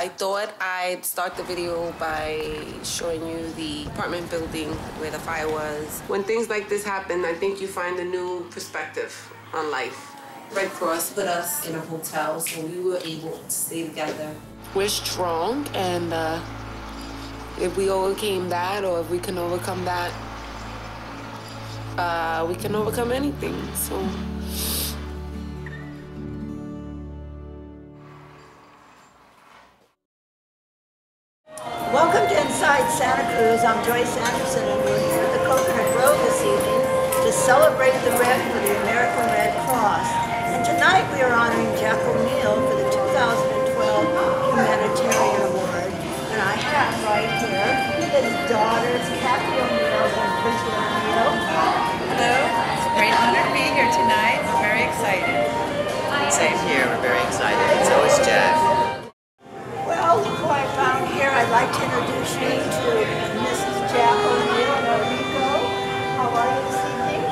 I thought I'd start the video by showing you the apartment building where the fire was. When things like this happen, I think you find a new perspective on life. Red Cross put us in a hotel, so we were able to stay together. We're strong, and if we overcame that, or if we can overcome that, we can overcome anything, so. Welcome to Inside Santa Cruz. I'm Joyce Anderson, and we're here at the Coconut Grove this evening to celebrate the red for the American Red Cross. And tonight we are honoring Jack O'Neill for the 2012 Humanitarian Award. And I have right here his daughters, Kathy O'Neill and Bridget O'Neill. Hello. It's a great honor to be here tonight. We're very excited. Same here. We're very excited. So is Jack. Well, look who I found here. I'd like to introduce you to Mrs. Jack O'Neill and Rico. How are you this evening?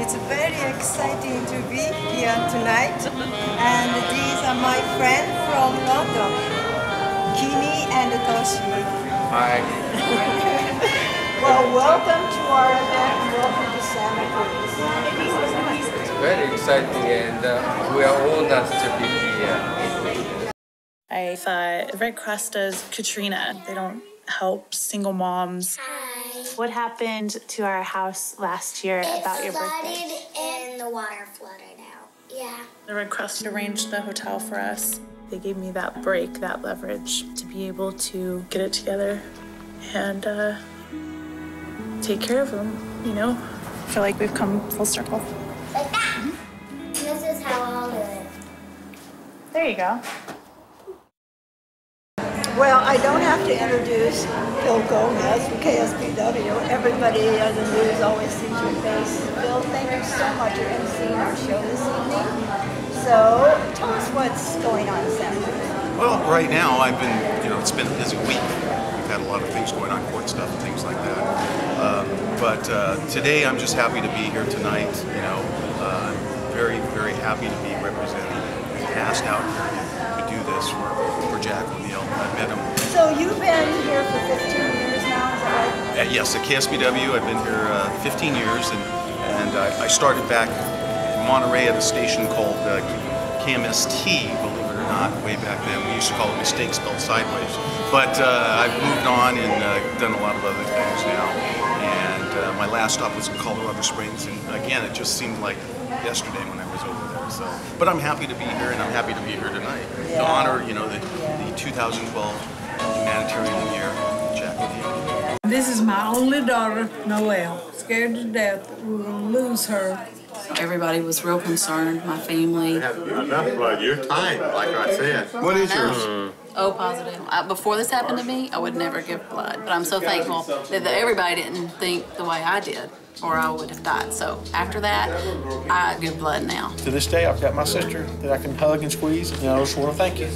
It's very exciting to be here tonight. And these are my friends from London, Kimi and Toshi. Hi. Well, welcome to our event and welcome to Santa Cruz. It's very exciting, and we are honored to be here. I thought Red Cross does Katrina. They don't help single moms. Hi. What happened to our house last year about your birthday? It flooded and the water flooded out. Yeah. The Red Cross arranged the hotel for us. They gave me that break, that leverage to be able to get it together and take care of them, you know? I feel like we've come full circle. Like that. Mm-hmm. This is how I'll do it. There you go. Well, I don't have to introduce Phil Gomez from KSPW. Everybody in the news always sees your face. Phil, thank you so much for emceeing our show this evening. So, tell us what's going on in Santa Cruz. Well, right now I've been, it's been a busy week. We've had a lot of things going on, court stuff and things like that. But today I'm just happy to be here tonight. I'm very, very happy to be representing and cast out here to do this for Jack O'Neill. I met him. So you've been here for 15 years now, is that right? Yes, at KSBW I've been here 15 years, and I started back in Monterey at a station called KMST, believe it or not, way back then. We used to call it Mistake Spelled Sideways. But I've moved on and done a lot of other things now. And my last stop was in Colorado Springs, and again, it just seemed like yesterday when I was over there. So, but I'm happy to be here, and I'm happy to be here tonight to honor, the 2012 Humanitarian Year, Jack O'Neill. This is my only daughter, Noelle. Scared to death that we were going to lose her. Everybody was real concerned, my family. You have enough blood. You're tight, like I said. What is yours? O positive. Before this happened to me, I would never give blood. But I'm so thankful that everybody didn't think the way I did, or I would have died. So after that, I give blood now. To this day, I've got my sister that I can hug and squeeze, and I just want to thank you.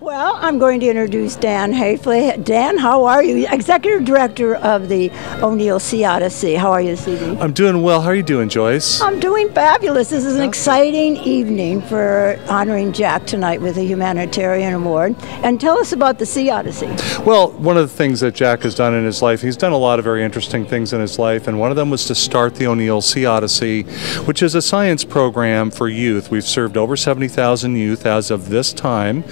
Well, I'm going to introduce Dan Hafley. Dan, how are you? Executive Director of the O'Neill Sea Odyssey. How are you this evening? I'm doing well. How are you doing, Joyce? I'm doing fabulous. This is an exciting evening for honoring Jack tonight with a Humanitarian Award. And tell us about the Sea Odyssey. Well, one of the things that Jack has done in his life, he's done a lot of very interesting things in his life, and one of them was to start the O'Neill Sea Odyssey, which is a science program for youth. We've served over 70,000 youth as of this time.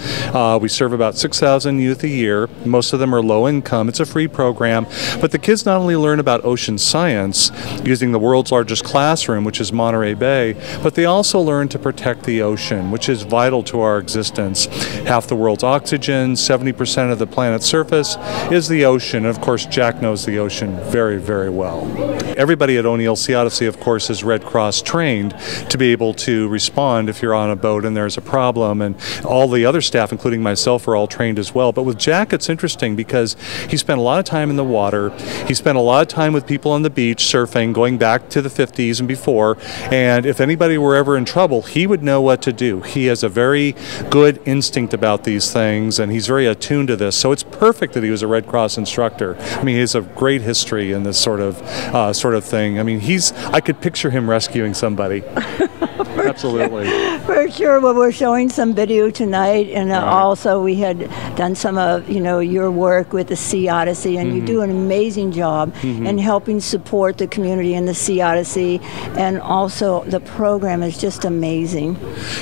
We serve about 6,000 youth a year. Most of them are low income. It's a free program. But the kids not only learn about ocean science using the world's largest classroom, which is Monterey Bay, but they also learn to protect the ocean, which is vital to our existence. Half the world's oxygen, 70% of the planet's surface is the ocean. And of course, Jack knows the ocean very, very well. Everybody at O'Neill Sea Odyssey, of course, is Red Cross trained to be able to respond if you're on a boat and there's a problem. And all the other staff, including myself, we're all trained as well. But with Jack, it's interesting because he spent a lot of time in the water. He spent a lot of time with people on the beach surfing, going back to the 50s and before. And if anybody were ever in trouble, he would know what to do. He has a very good instinct about these things, and he's very attuned to this. So it's perfect that he was a Red Cross instructor. I mean, he has a great history in this sort of thing. I mean, I could picture him rescuing somebody. Absolutely. For sure. Well, we're showing some video tonight, and also we had done some of your work with the Sea Odyssey, and you do an amazing job in helping support the community in the Sea Odyssey, and also the program is just amazing.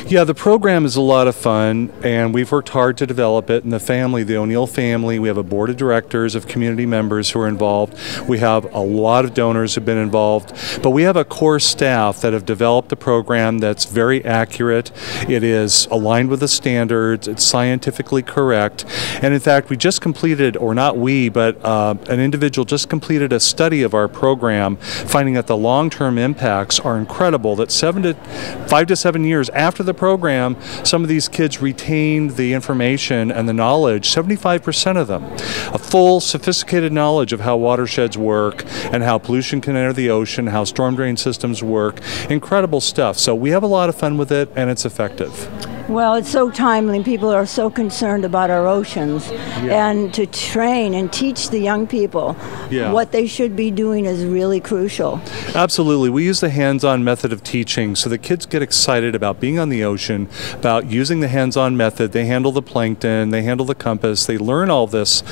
Yeah, the program is a lot of fun, and we've worked hard to develop it. And the family, the O'Neill family, we have a board of directors of community members who are involved. We have a lot of donors who have been involved, but we have a core staff that have developed the program that's very accurate. It is aligned with the standards. It's scientifically correct. And in fact, we just completed, or not we, but an individual just completed a study of our program, finding that the long-term impacts are incredible, that 5 to 7 years after the program, some of these kids retained the information and the knowledge, 75% of them. A full, sophisticated knowledge of how watersheds work and how pollution can enter the ocean, how storm drain systems work. Incredible stuff. So we have a lot of fun with it, and it's effective. Well, it's so timely. People are so concerned about our oceans, and to train and teach the young people what they should be doing is really crucial. Absolutely. We use the hands-on method of teaching, so the kids get excited about being on the ocean, about using the hands-on method. They handle the plankton, they handle the compass, they learn all this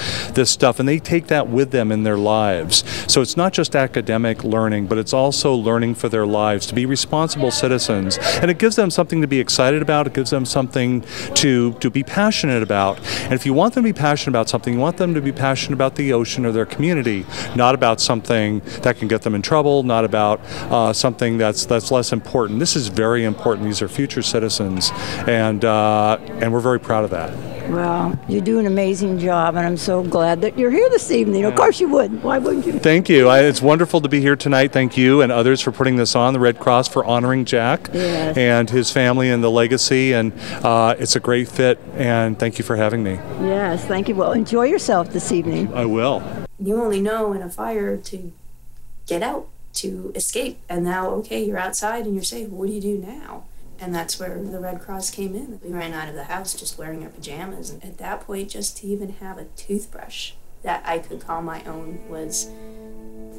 stuff, and they take that with them in their lives. So it's not just academic learning, but it's also learning for their lives, to be responsible citizens. And it gives them something to be excited about. It gives them something to be passionate about. And if you want them to be passionate about something, you want them to be passionate about the ocean or their community, not about something that can get them in trouble, not about something that's less important. This is very important. These are future citizens, and we're very proud of that. Well, you do an amazing job, and I'm so glad that you're here this evening. Of course you would. Why wouldn't you? Thank you. It's wonderful to be here tonight. Thank you and others for putting this on, the Red Cross for honoring Jack and his family and the legacy, and it's a great fit, and thank you for having me. Yes, thank you. Well, enjoy yourself this evening. I will. You only know in a fire to get out, to escape, and now, okay, you're outside and you're safe. What do you do now? And that's where the Red Cross came in. We ran out of the house just wearing our pajamas. And at that point, just to even have a toothbrush that I could call my own was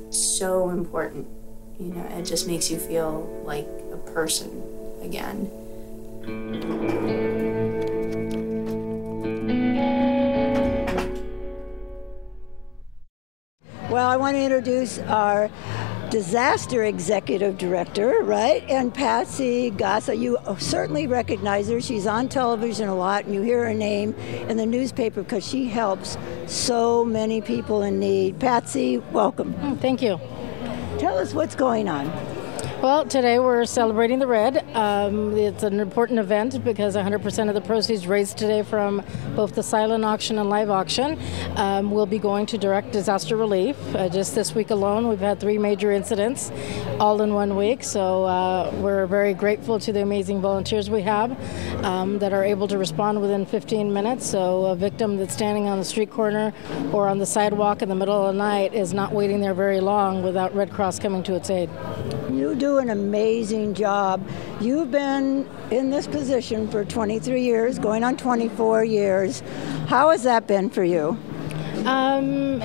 so important. You know, it just makes you feel like a person again. Well, I want to introduce our disaster executive director, right? And Patsy Gassa, you certainly recognize her. She's on television a lot, and you hear her name in the newspaper because she helps so many people in need. Patsy, welcome. Thank you. Tell us what's going on. Well, today we're celebrating the Red. It's an important event because 100% of the proceeds raised today from both the silent auction and live auction will be going to direct disaster relief. Just this week alone, we've had 3 major incidents all in 1 week. So we're very grateful to the amazing volunteers we have that are able to respond within 15 minutes. So a victim that's standing on the street corner or on the sidewalk in the middle of the night is not waiting there very long without Red Cross coming to its aid. You do an amazing job. You've been in this position for 23 years, going on 24 years. How has that been for you?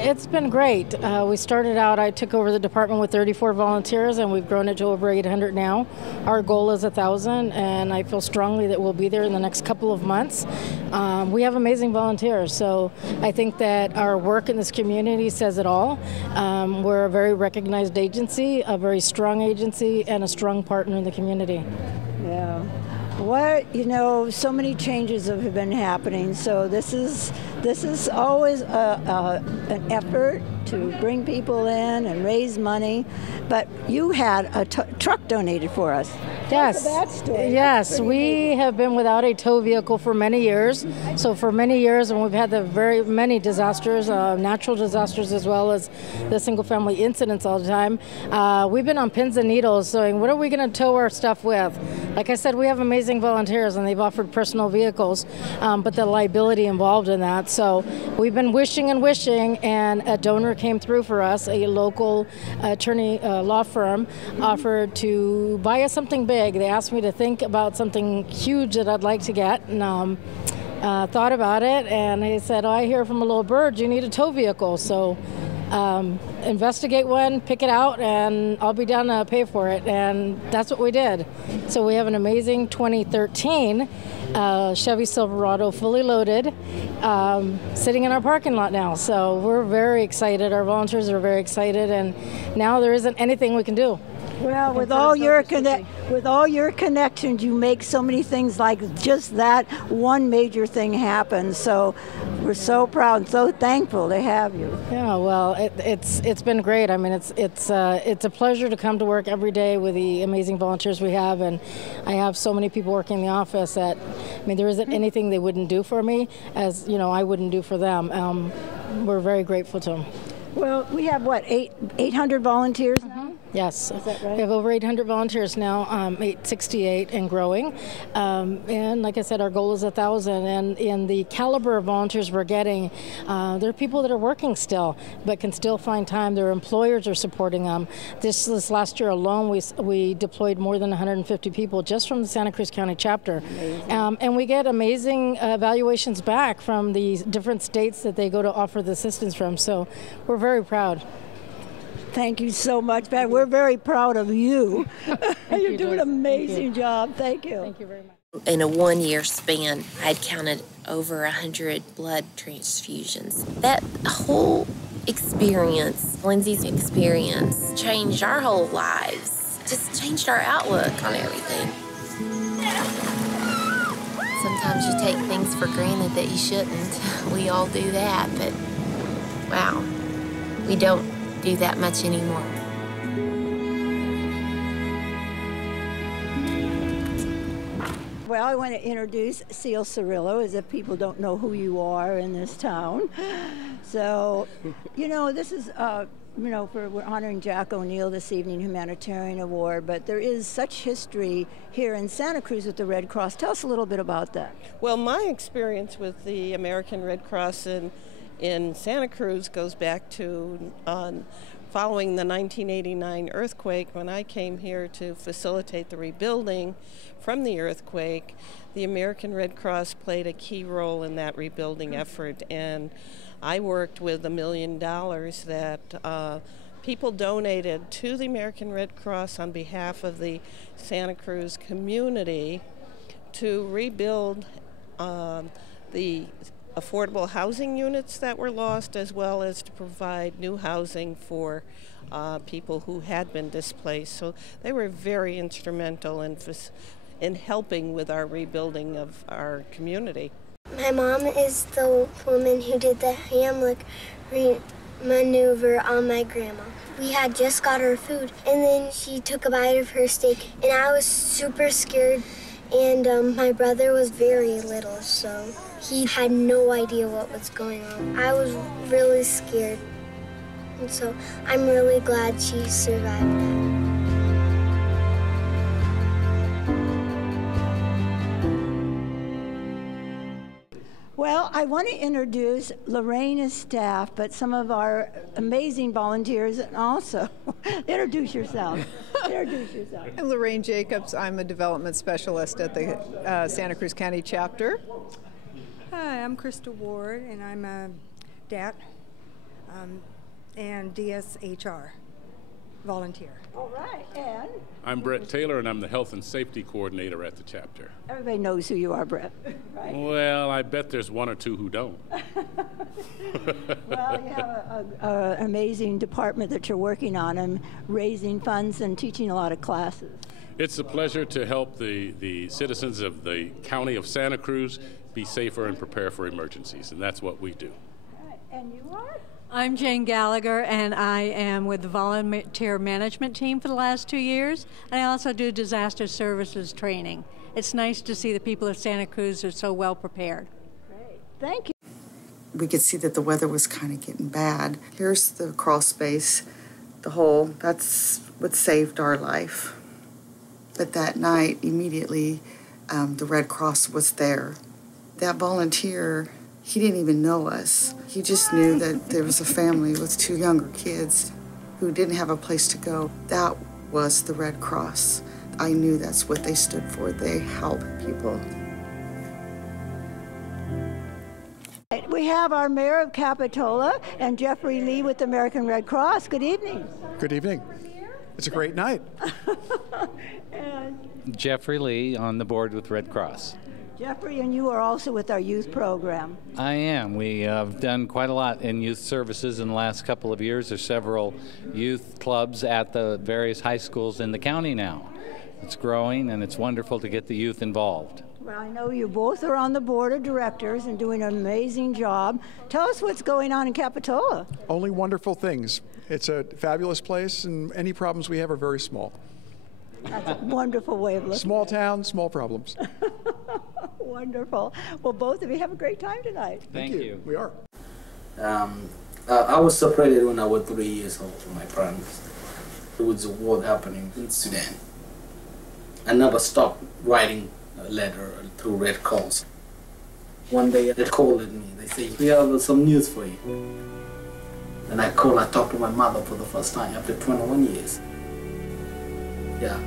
It's been great. We started out, I took over the department with 34 volunteers, and we've grown it to over 800 now. Our goal is 1,000, and I feel strongly that we'll be there in the next couple of months. We have amazing volunteers, so I think that our work in this community says it all. We're a very recognized agency, a very strong agency, and a strong partner in the community. Yeah. So many changes have been happening. So this is This is always an effort to bring people in and raise money, but you had a truck donated for us. Yes. Tell us that story. Yes, we have been without a tow vehicle for many years. So for many years, and we've had the very many disasters, natural disasters as well as the single-family incidents all the time. We've been on pins and needles, saying, what are we going to tow our stuff with? Like I said, we have amazing volunteers, and they've offered personal vehicles, but the liability involved in that. So we've been wishing and wishing, and a donor came through for us. A local attorney law firm offered to buy us something big. They asked me to think about something huge that I'd like to get, and thought about it, and he said, I hear from a little bird you need a tow vehicle. So investigate one, pick it out, and I'll be down to pay for it. And that's what we did. So we have an amazing 2013 Chevy Silverado fully loaded, sitting in our parking lot now. So we're very excited. Our volunteers are very excited, and now there isn't anything we can do. Well, with all your connections, you make so many things like just that one major thing happen. So we're so proud and so thankful to have you. Yeah, well, it's been great. I mean, it's a pleasure to come to work every day with the amazing volunteers we have, and I have so many people working in the office that, I mean, there isn't anything they wouldn't do for me, as you know, I wouldn't do for them. We're very grateful to them. Well, we have, what, 800 volunteers now? Yes. Is that right? We have over 800 volunteers now, 868 and growing. And like I said, our goal is 1,000. And in the caliber of volunteers we're getting, there are people that are working still, but can still find time. Their employers are supporting them. This last year alone, we deployed more than 150 people just from the Santa Cruz County chapter. And we get amazing evaluations back from the different states that they go to offer the assistance from. So we're very proud. Thank you so much, Pat. We're very proud of you. You're doing an amazing job. Thank you. Thank you very much. In a one-year span, I'd counted over 100 blood transfusions. That whole experience, Lindsay's experience, changed our whole lives. Just changed our outlook on everything. Sometimes you take things for granted that you shouldn't. We all do that, but wow, we don't do that much anymore. Well, I want to introduce Seal Cirillo, as if people don't know who you are in this town. So, you know, this is, we're honoring Jack O'Neill this evening, Humanitarian Award, but there is such history here in Santa Cruz with the Red Cross. Tell us a little bit about that. Well, my experience with the American Red Cross in Santa Cruz goes back to following the 1989 earthquake. When I came here to facilitate the rebuilding from the earthquake, the American Red Cross played a key role in that rebuilding effort, and I worked with $1 million that people donated to the American Red Cross on behalf of the Santa Cruz community to rebuild the affordable housing units that were lost, as well as to provide new housing for people who had been displaced. So they were very instrumental in helping with our rebuilding of our community. My mom is the woman who did the Heimlich maneuver on my grandma. We had just got her food, and then she took a bite of her steak, and I was super scared. And my brother was very little, so he had no idea what was going on. I was really scared, and so I'm really glad she survived that. Well, I want to introduce Lorena's staff, but some of our amazing volunteers, and also introduce yourself. Introduce yourself. I'm Lorraine Jacobs. I'm a development specialist at the Santa Cruz County chapter. Hi, I'm Krista Ward, and I'm a DAT and DSHR volunteer. All right, and? I'm Brett Taylor, and I'm the Health and Safety Coordinator at the chapter. Everybody knows who you are, Brett, right? Well, I bet there's one or two who don't. Well, you have an amazing department that you're working on and raising funds and teaching a lot of classes. It's a pleasure to help the citizens of the county of Santa Cruz be safer and prepare for emergencies, and that's what we do. And you are? I'm Jane Gallagher, and I am with the volunteer management team for the last 2 years, and I also do disaster services training. It's nice to see the people of Santa Cruz are so well prepared. Great. Thank you. We could see that the weather was kind of getting bad. Here's the crawl space, the hole. That's what saved our life. But that night, immediately, the Red Cross was there. That volunteer, he didn't even know us. He just knew that there was a family with 2 younger kids who didn't have a place to go. That was the Red Cross. I knew that's what they stood for. They help people. We have our mayor of Capitola and Jeffrey Lee with the American Red Cross. Good evening. Good evening. It's a great night. Jeffrey Lee on the board with Red Cross. Jeffrey, and you are also with our youth program. I am. We have done quite a lot in youth services in the last couple of years. There's several youth clubs at the various high schools in the county now. It's growing, and it's wonderful to get the youth involved. Well, I know you both are on the board of directors and doing an amazing job. Tell us what's going on in Capitola. Only wonderful things. It's a fabulous place, and any problems we have are very small. That's a wonderful way of looking Small town, small problems. Wonderful. Well, both of you have a great time tonight. Thank you. We are. I was separated when I was 3 years old from my parents. There was a war happening in Sudan. I never stopped writing a letter through Red Cross. One day they called me. They say, "We have some news for you." And I talked to my mother for the first time after 21 years. Yeah.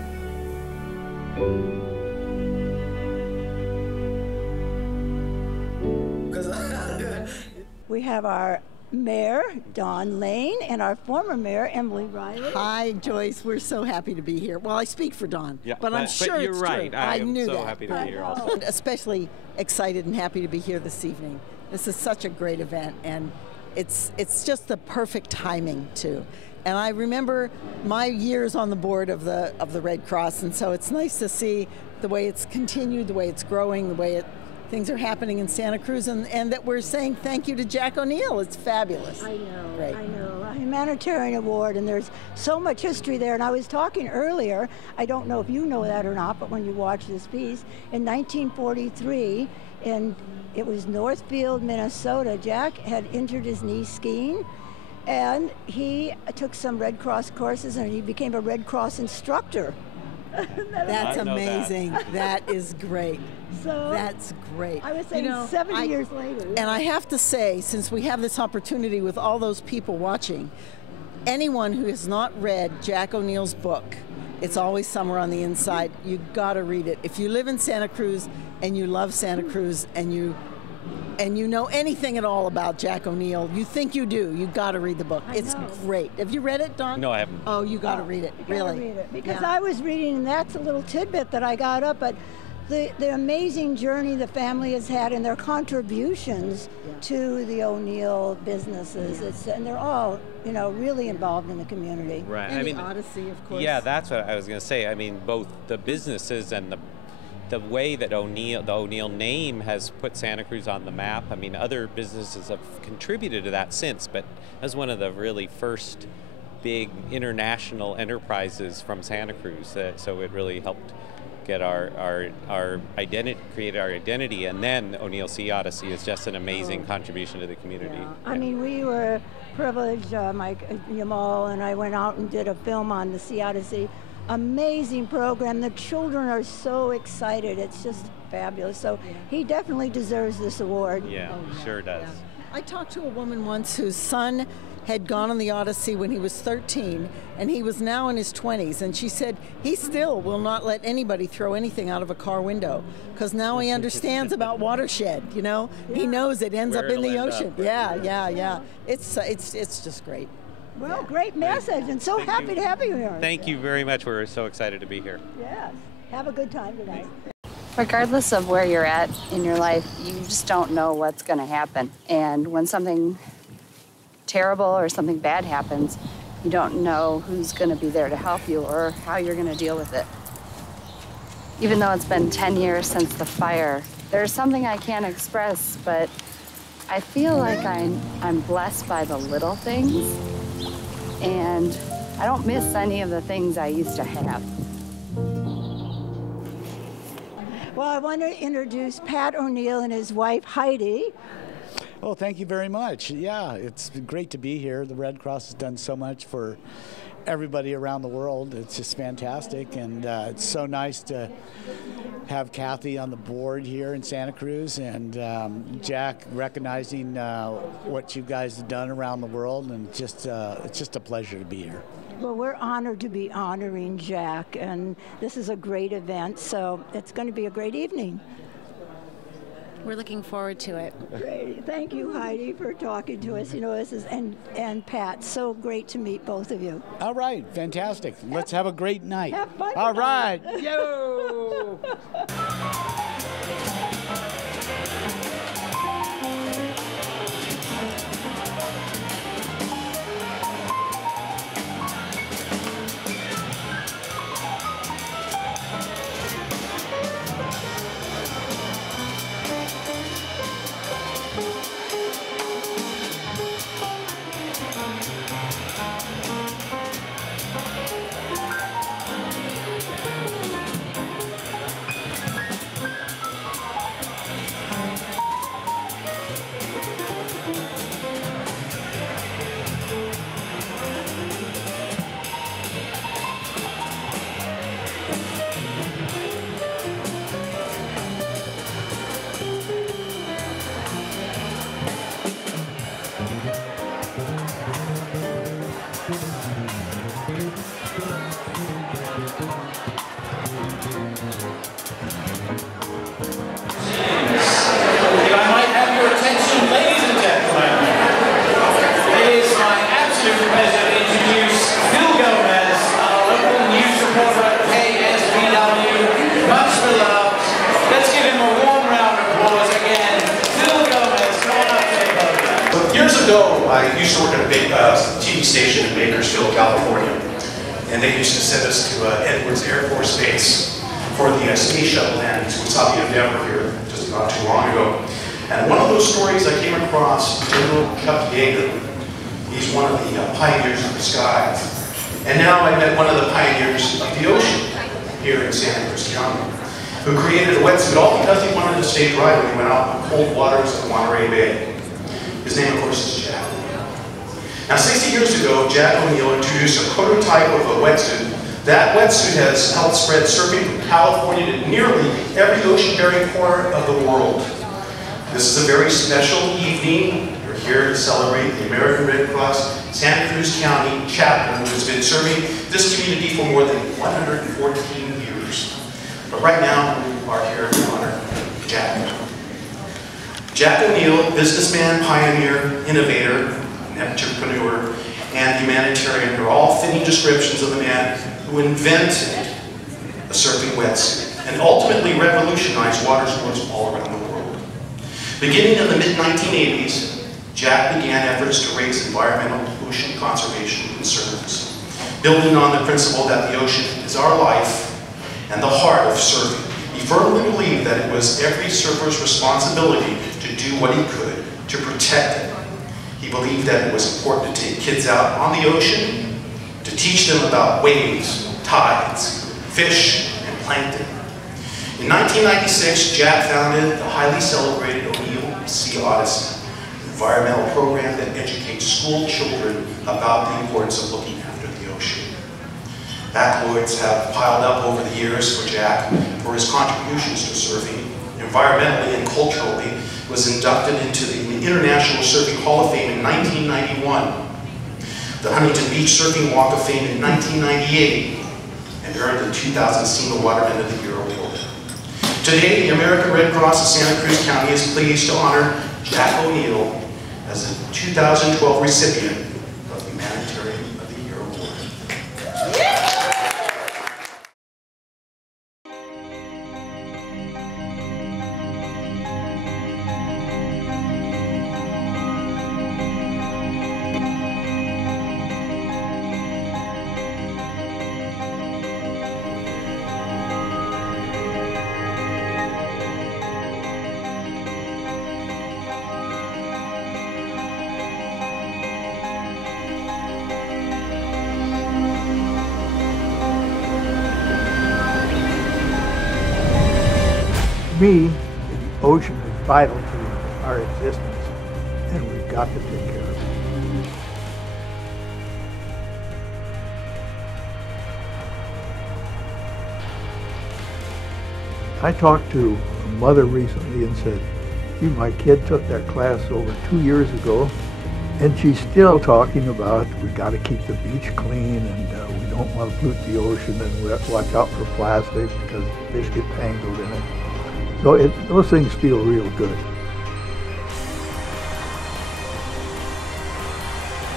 We have our mayor, Don Lane, and our former mayor, Emily Riley. Hi, Joyce. We're so happy to be here. Well, I speak for Don, but I'm sure you're it's right. true. I am knew so that. happy to be here also. Especially excited and happy to be here this evening. This is such a great event, and it's just the perfect timing too. And I remember my years on the board of the Red Cross, and so it's nice to see the way it's continued, the way it's growing, the way things are happening in Santa Cruz, and that we're saying thank you to Jack O'Neill. It's fabulous. I know, Great. I know. A humanitarian award, and there's so much history there. And I was talking earlier, I don't know if you know that or not, but when you watch this piece, in 1943, and it was Northfield, Minnesota, Jack had injured his knee skiing, and he took some Red Cross courses, and he became a Red Cross instructor. That's amazing. That is great. So that's great. I was saying 70 years later. And I have to say, since we have this opportunity with all those people watching, anyone who has not read Jack O'Neill's book, It's Always Summer on the Inside, you got to read it. If you live in Santa Cruz and you love Santa Cruz and you know anything at all about Jack O'Neill, you think you do, you got to read the book. It's great. Have you read it, Don? No, I haven't. Oh, you got to read it, really. Read it. Because I was reading, and that's a little tidbit that I got up, but the amazing journey the family has had and their contributions to the O'Neill businesses. And they're all, really involved in the community. Right. And the Odyssey, of course. Yeah, that's what I was going to say. I mean, both the businesses and the way that the O'Neill name has put Santa Cruz on the map. I mean, other businesses have contributed to that since, but as one of the really first big international enterprises from Santa Cruz, so it really helped get our identity, create our identity, and then O'Neill Sea Odyssey is just an amazing contribution to the community. Yeah. I mean, we were privileged, Mike Yamal and I went out and did a film on the Sea Odyssey. Amazing program. The children are so excited. It's just fabulous. So he definitely deserves this award. Yeah, sure does. I talked to a woman once whose son had gone on the Odyssey when he was 13, and he was now in his 20s, and she said he still will not let anybody throw anything out of a car window because now he understands about watershed. He knows it ends up in the ocean. Yeah. It's just great. Well, great message, and so happy to have you here. Thank you very much. We're so excited to be here. Yes. Have a good time tonight. Regardless of where you're at in your life, you just don't know what's going to happen. And when something terrible or something bad happens, you don't know who's going to be there to help you or how you're going to deal with it. Even though it's been 10 years since the fire, there's something I can't express, but I feel like I'm blessed by the little things, and I don't miss any of the things I used to have. Well, I want to introduce Pat O'Neill and his wife, Heidi. Well, thank you very much. Yeah, it's great to be here. The Red Cross has done so much for everybody around the world. It's just fantastic, and it's so nice to have Kathy on the board here in Santa Cruz, and Jack recognizing what you guys have done around the world, and it's just a pleasure to be here. Well, we're honored to be honoring Jack, and this is a great event, so it's going to be a great evening. We're looking forward to it. Great. Thank you, Heidi, for talking to us. You know, this is and Pat, so great to meet both of you. All right, fantastic. Let's have a great night. Have fun. All right. Yo! I used to work at a big TV station in Bakersfield, California, and they used to send us to Edwards Air Force Base for the space shuttle landings. We saw the Endeavour here just not too long ago. And one of those stories I came across, General Chuck Yeager. He's one of the pioneers of the skies. And now I met one of the pioneers of the ocean here in Santa Cruz County, who created a wetsuit all because he wanted to stay dry when he went out in the cold waters of Monterey Bay. His name, of course, is Jack. Now, 60 years ago, Jack O'Neill introduced a prototype of a wetsuit. That wetsuit has helped spread surfing from California to nearly every ocean-bearing corner of the world. This is a very special evening. We're here to celebrate the American Red Cross Santa Cruz County chapter, which has been serving this community for more than 114 years. But right now, we are here to honor Jack. Jack O'Neill, businessman, pioneer, innovator, entrepreneur, and humanitarian are all fitting descriptions of the man who invented the surfing wetsuit and ultimately revolutionized water sports all around the world. Beginning in the mid-1980s, Jack began efforts to raise environmental ocean conservation concerns, building on the principle that the ocean is our life and the heart of surfing. He firmly believed that it was every surfer's responsibility to do what he could to protect it. He believed that it was important to take kids out on the ocean, to teach them about waves, tides, fish, and plankton. In 1996, Jack founded the highly celebrated O'Neill Sea Odyssey, an environmental program that educates school children about the importance of looking after the ocean. Accolades have piled up over the years for Jack for his contributions to surfing. Environmentally and culturally, was inducted into the International Surfing Hall of Fame in 1991, the Huntington Beach Surfing Walk of Fame in 1998, and earned the 2000 SEMA Waterman of the Year Award. Today, the American Red Cross of Santa Cruz County is pleased to honor Jack O'Neill as a 2012 recipient of the Humanitarian of the Year Award. me, the ocean is vital to our existence, and we've got to take care of it. I talked to a mother recently and said, gee, my kid took that class over 2 years ago, and she's still talking about we got to keep the beach clean, and we don't want to pollute the ocean, and we have to watch out for plastic because fish get tangled in it. So those things feel real good.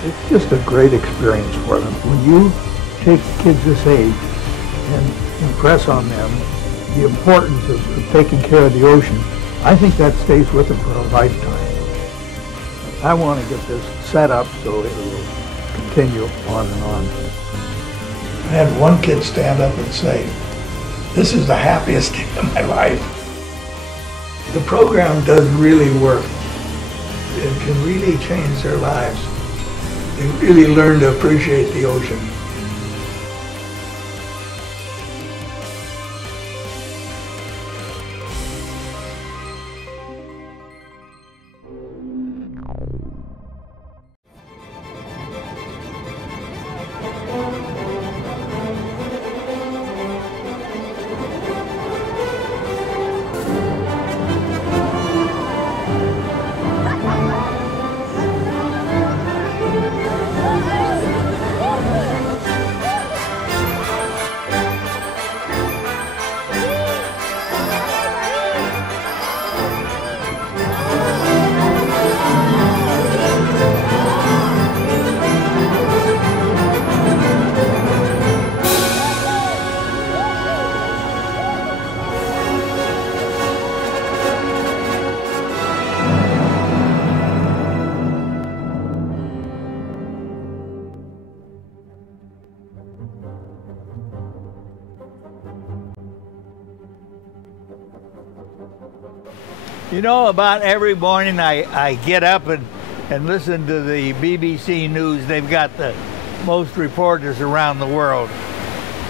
It's just a great experience for them. When you take kids this age and impress on them the importance of taking care of the ocean, I think that stays with them for a lifetime. I want to get this set up so it will continue on and on. I had one kid stand up and say, this is the happiest day of my life. The program does really work. It can really change their lives. They really learn to appreciate the ocean. You know, about every morning I get up and listen to the BBC News. They've got the most reporters around the world.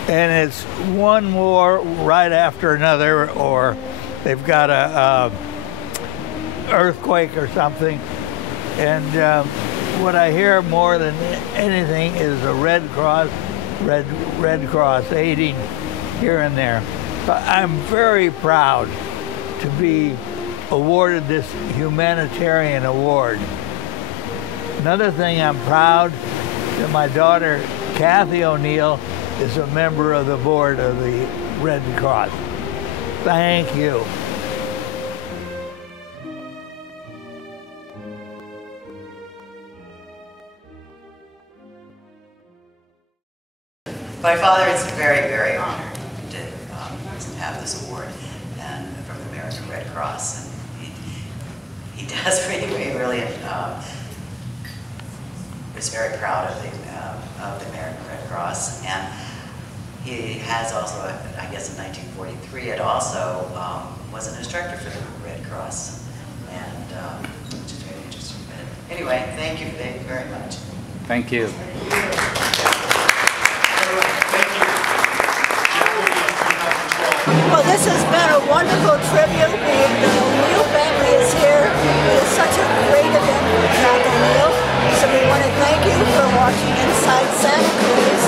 And it's one war right after another, or they've got a earthquake or something. And what I hear more than anything is the Red Cross aiding here and there. I'm very proud to be awarded this Humanitarian Award. Another thing, I'm proud that my daughter, Kathy O'Neill, is a member of the board of the Red Cross. Thank you. My father is very, very honored to have this award and from the American Red Cross. And he does really is very proud of the American Red Cross. And he has also, I guess in 1943, it also was an instructor for the Red Cross, and which is very interesting. But anyway, thank you very much. Thank you. Well, this has been a wonderful tribute. The O'Neill family is here. It is such a great event for Jack O'Neill. So we want to thank you for watching Inside Santa Cruz.